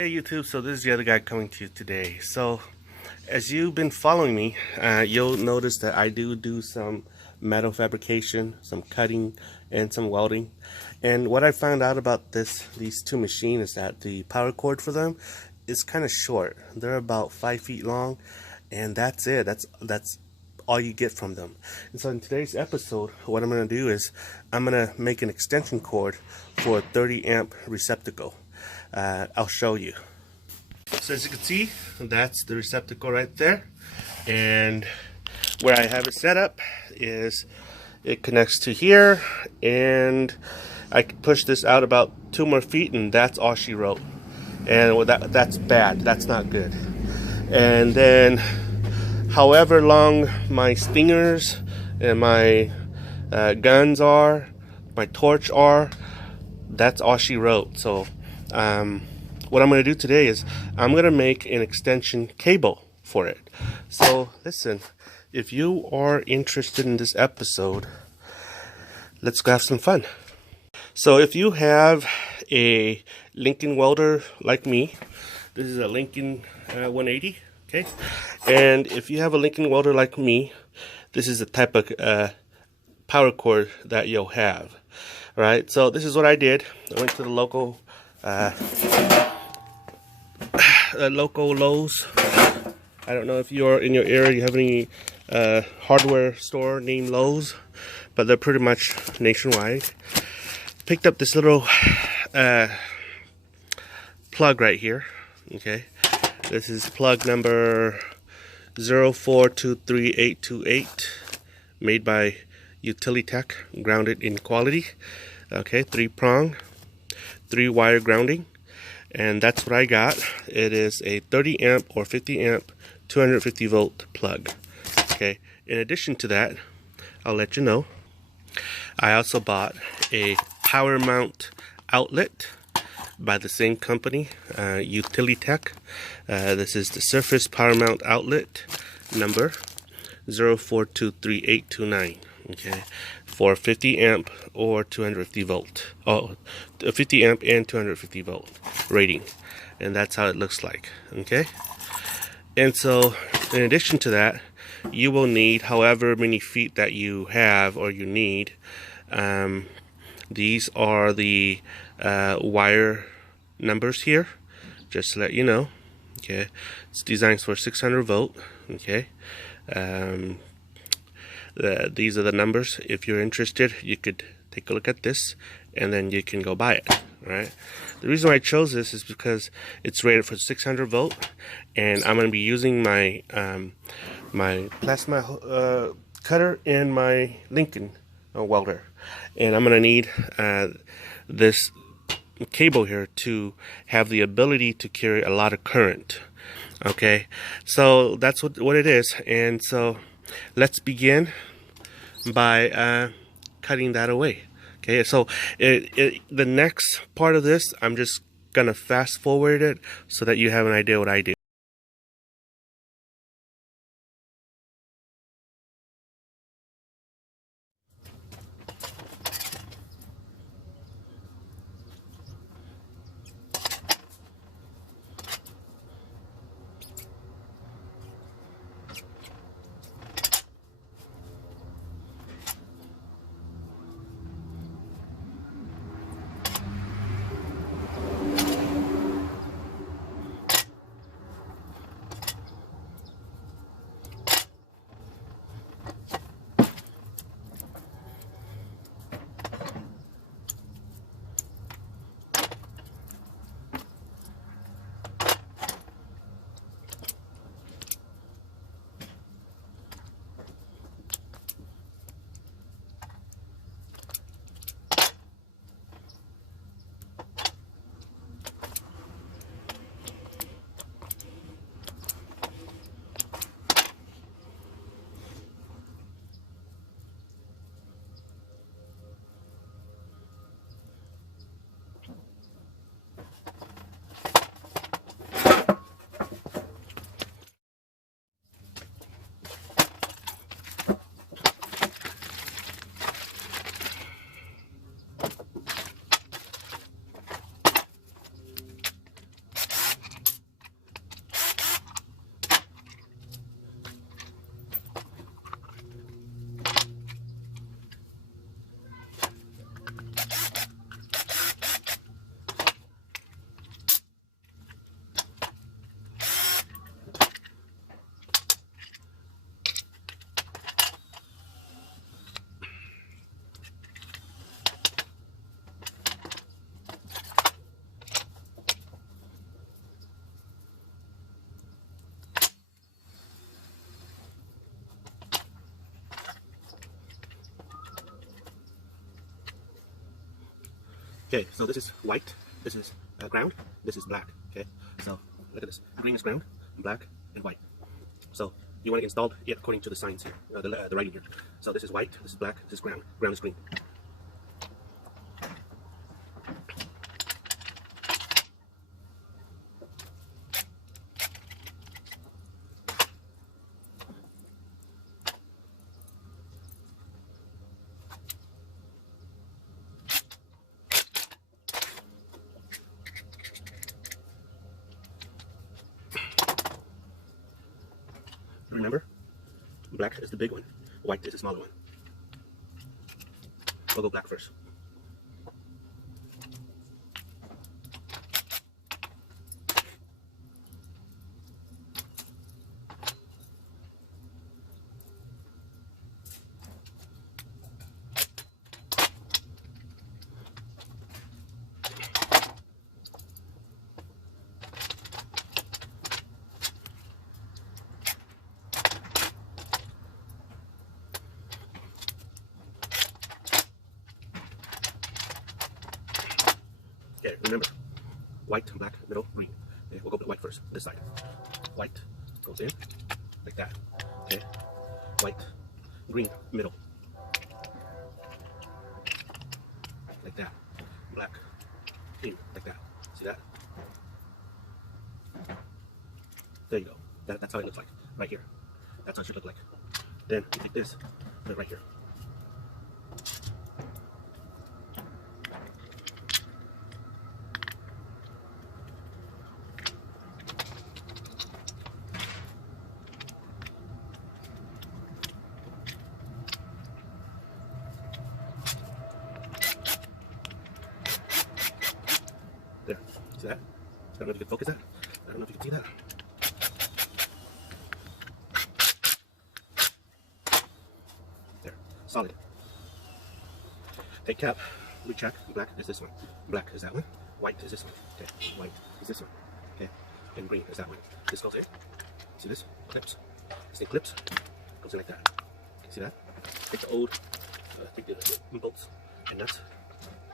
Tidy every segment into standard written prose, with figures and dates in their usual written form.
Hey YouTube, so this is the other guy coming to you today. So as you've been following me, you'll notice that I do some metal fabrication, some cutting, and some welding. And what I found out about these two machines is that the power cord for them is kind of short. They're about 5 feet long, and that's it. That's all you get from them. And so in today's episode, what I'm going to do is I'm going to make an extension cord for a 30 amp receptacle. I'll show you. So as you can see, that's the receptacle right there, and where I have it set up is it connects to here, and I can push this out about 2 more feet, and that's all she wrote. And that's bad. That's not good. And then however long my stingers and my guns are, my torch are, that's all she wrote. So what I'm going to do today is I'm going to make an extension cable for it. So listen, if you are interested in this episode, let's go have some fun. So if you have a Lincoln welder like me, this is a Lincoln 180, okay? And if you have a Lincoln welder like me, this is the type of power cord that you'll have. All right, so this is what I did. I went to the local Lowe's. I don't know if you're in your area, you have any hardware store named Lowe's, but they're pretty much nationwide. Picked up this little plug right here. Okay, this is plug number 0423828, made by Utilitech, grounded in quality. Okay, 3-prong, 3-wire grounding, and that's what I got. It is a 30 amp or 50 amp 250 volt plug. Okay, in addition to that, I'll let you know, I also bought a power mount outlet by the same company, Utilitech. This is the Surface Power Mount Outlet number 0423829. Okay, for 50 amp or 250 volt. Oh, 50 amp and 250 volt rating, and that's how it looks like. Okay, and so in addition to that, you will need however many feet that you have or you need. These are the wire numbers here, just to let you know. Okay, it's designed for 600 volt. Okay, these are the numbers. If you're interested, you could take a look at this, and then you can go buy it. Right. The reason why I chose this is because it's rated for 600 volt, and I'm going to be using my my plasma cutter and my Lincoln welder, and I'm going to need this cable here to have the ability to carry a lot of current. Okay, so that's what it is. And so let's begin by cutting that away. Okay, so the next part of this, I'm just gonna fast forward it so that you have an idea what I do. Okay, so this is white, this is ground, this is black. Okay, so look at this. Green is ground, black and white. So you want to install it according to the signs here, the writing here. So this is white, this is black, this is ground is green. Remember, black is the big one, white is the smaller one. We'll go black first. Okay, remember, white, black, middle, green. Okay, we'll go with white first, this side. White goes in, like that. Okay, white, green, middle. Like that. Black, in, like that. See that? There you go. That's how it looks like, right here. That's how it should look like. Then you take this, put it right here. There, see that? I don't know if you can focus that. I don't know if you can see that. There, solid. Take cap, recheck. Black is this one. Black is that one. White is this one. Okay, white is this one. Okay, and green is that one. This goes in. See this? Clips. This thing clips. Goes in like that. See that? Take the old, take the bolts and nuts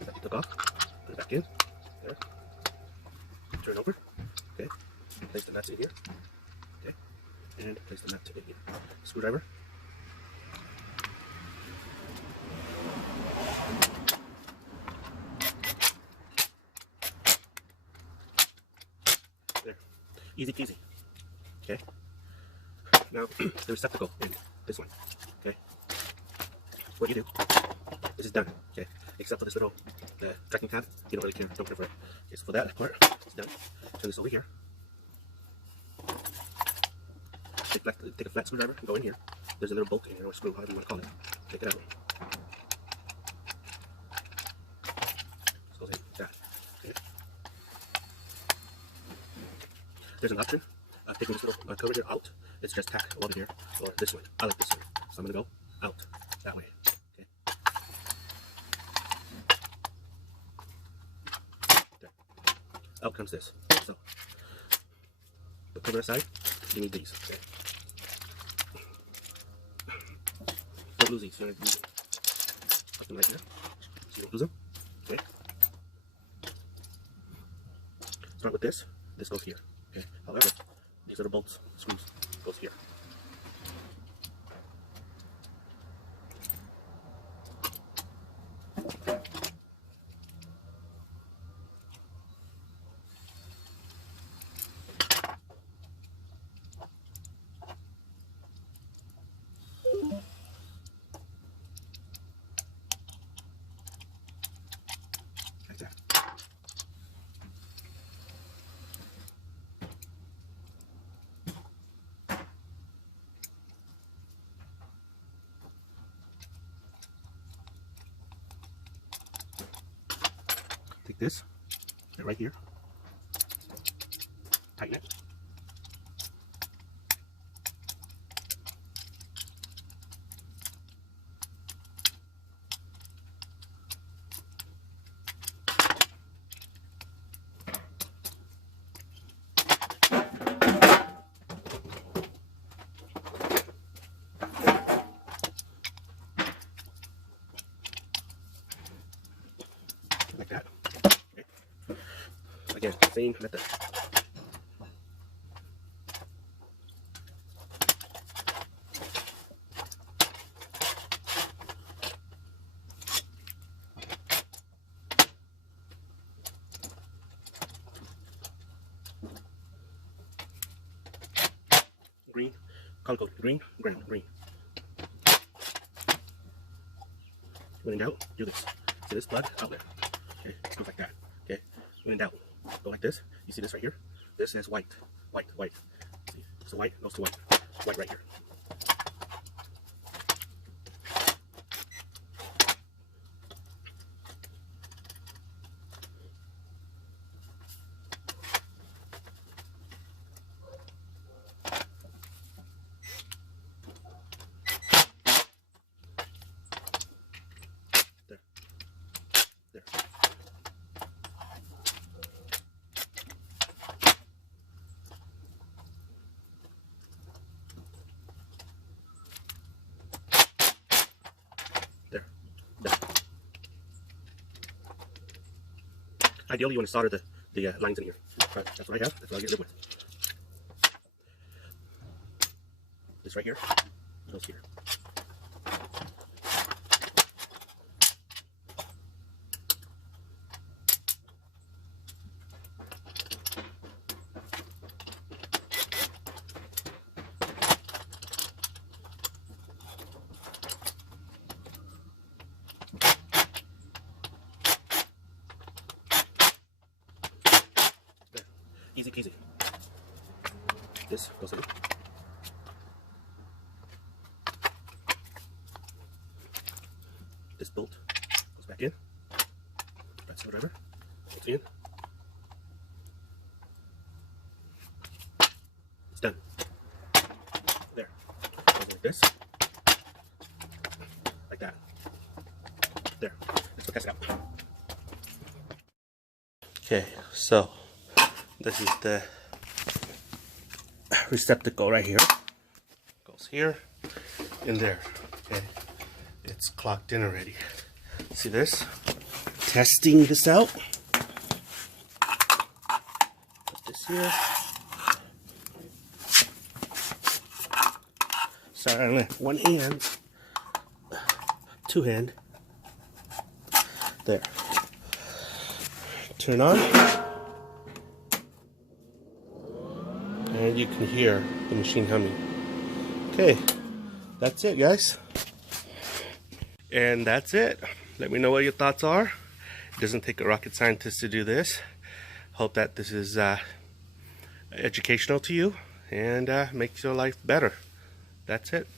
that you took off. Put it back in. There. Turn over, okay, place the nuts in here, okay, and place the nut in here. Screwdriver. There, easy peasy, okay. Now, the receptacle in this one, okay. What you do, this is done, okay, except for this little tracking tab, you don't really care, don't care for it. Okay, so for that part, it's done. Turn this over here. Take a flat screwdriver and go in here. There's a little bolt in here, or screw, however you want to call it. Take it out. This goes in like that. Okay. There's an option of taking this little cover here out. It's just tack over here, or this one. I like this one, so I'm gonna go out that way. Okay. There. Out comes this. So, the cover aside, you need these. Okay. Don't lose these. You don't lose them. Put them right here, so you don't lose them. Okay. Start with this. This goes here. Okay. However, these are the bolts, screws, goes here. Like that. Take this, put it right here, tighten it. Like that. Again, same method. Green, color code, green, brown, green. When in doubt, do this. See this plug outlet? Okay, it goes like that. Okay, when in doubt, go like this. You see this right here? This is white, white, white. See, so white goes to white, white right here. There, there. There. There. Ideally, you want to solder the lines in here. But that's what I have. That's what I get rid with. This right here goes here. Easy peasy. This goes in. This bolt goes back in. Back screwdriver goes in. It's done. There. Goes like this. Like that. There. Let's go test it out. Okay, so this is the receptacle right here. Goes here and there. Okay, it's clocked in already. See this? Testing this out. Put this here. Sorry, one hand, two hand. There. Turn on. And you can hear the machine humming. Okay, that's it, guys. And that's it. Let me know what your thoughts are. It doesn't take a rocket scientist to do this. Hope that this is educational to you and makes your life better. That's it.